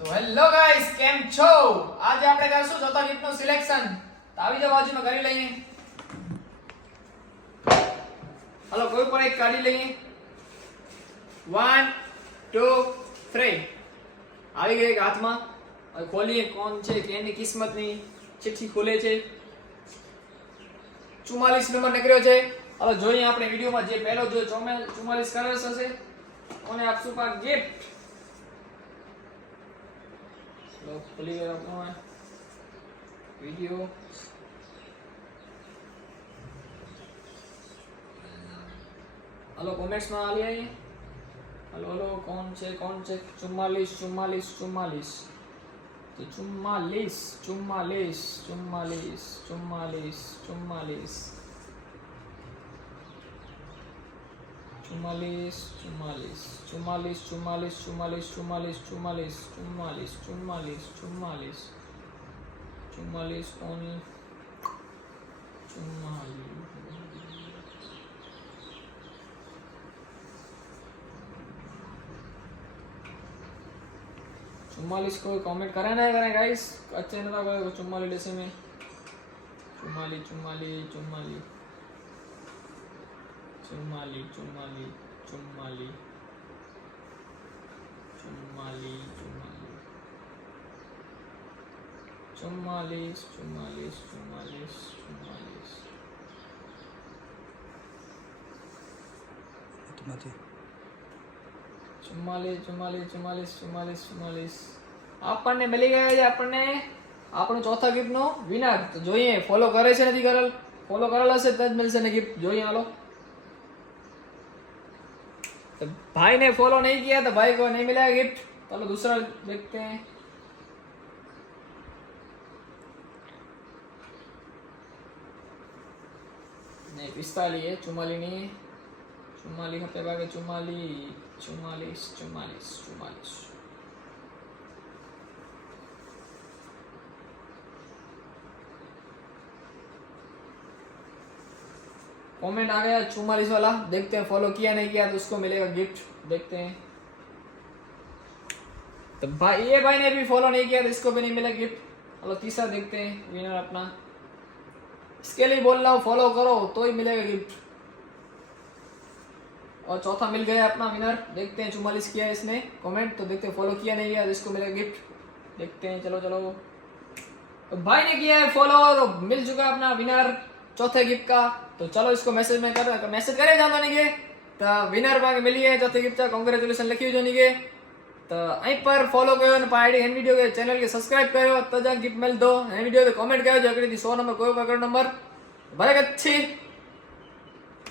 તો hello guys, કેમ છો? આજે આપણે કરશું ચોથા ગીતનું સિલેક્શન. તો આવી જાવ, બાજુમાં કરી લઈએ. હાલો, કોઈ પણ એક કાઢી લઈએ. 1 2 3 આવી ગઈ એક હાથમાં. હવે ખોલીએ કોણ છે કે એની કિસ્મતની ચિઠ્ઠી ખોલે છે. 44 નંબર નીકળ્યો છે. હવે જોઈએ આપણે વિડિયોમાં જે પહેલો જો 44 કરસ હશે કોને આપશું પા ગિફ્ટ. लो खुली गया अपना वीडियो. हेलो कमेंट्स में आ लिया ये. हेलो हेलो कौन से 44 44 44 44 तो 44 44 44 44 44 44 44 44 44 44 44 44 44 44 44 कौन 44 को कमेंट करें ना करें गाइस. अच्छे ना कोई 44 जैसे में 44 44 44 चुम्माली चुम्माली चुम्माली चुम्माली चुम्माली चुम्मालीस चुम्मालीस चुम्मालीस चुम्मालीस चुम्मालीस चुम्मालीस चुम्मालीस चुम्मालीस चुम्मालीस આપણને મળી ગયા છે. આપણું ચોથા ગિફ્ટ નો વિનર. તો જોઈએ ફોલો કરે છે નથી કરેલ. ફોલો કરેલ હશે તો જ મળશે ને ગિફ્ટ. જોઈએ હાલો. तो भाई ने फॉलो नहीं किया तो भाई को नहीं मिलेगा गिफ्ट. चलो दूसरा देखते हैं. नहीं 45 है, 44 नहीं है. 44 हफ्ते भागे 44 44 44 44 कमेंट आ गया 44 वाला. देखते हैं फॉलो किया नहीं किया तो उसको मिलेगा गिफ्ट. देखते हैं. तो भाई ये भाई ने भी फॉलो नहीं किया तो इसको भी नहीं मिलेगा गिफ्ट. चलो तीसरा देखते हैं विनर अपना. इसके लिए बोल रहा हूँ फॉलो करो तो ही मिलेगा गिफ्ट. और चौथा मिल गया अपना विनर. देखते हैं 44 किया है इसने कमेंट. तो देखते हैं फॉलो किया नहीं किया तो इसको मिलेगा गिफ्ट. देखते हैं. चलो चलो तो भाई ने किया है फॉलो और मिल चुका है अपना विनर चौथे गिफ्ट का. तो चलो इसको मैसेज में कर मैसेज करे जाता नहीं के तो विनर पाके मिली है चौथे गिफ्ट का. कांग्रेचुलेशन लिखी जो नहीं के तो અહીં પર ફોલો કર્યો અને આઈડી એન વિડિયો કે ચેનલ કે સબસ્ક્રાઇબ કર્યો તો જ ગિફ્ટ મિલ દો. એન વિડિયો पे कमेंट કર્યો જો આગળથી 100 નંબર કોઈ પકડ નંબર ભલે કચ્છી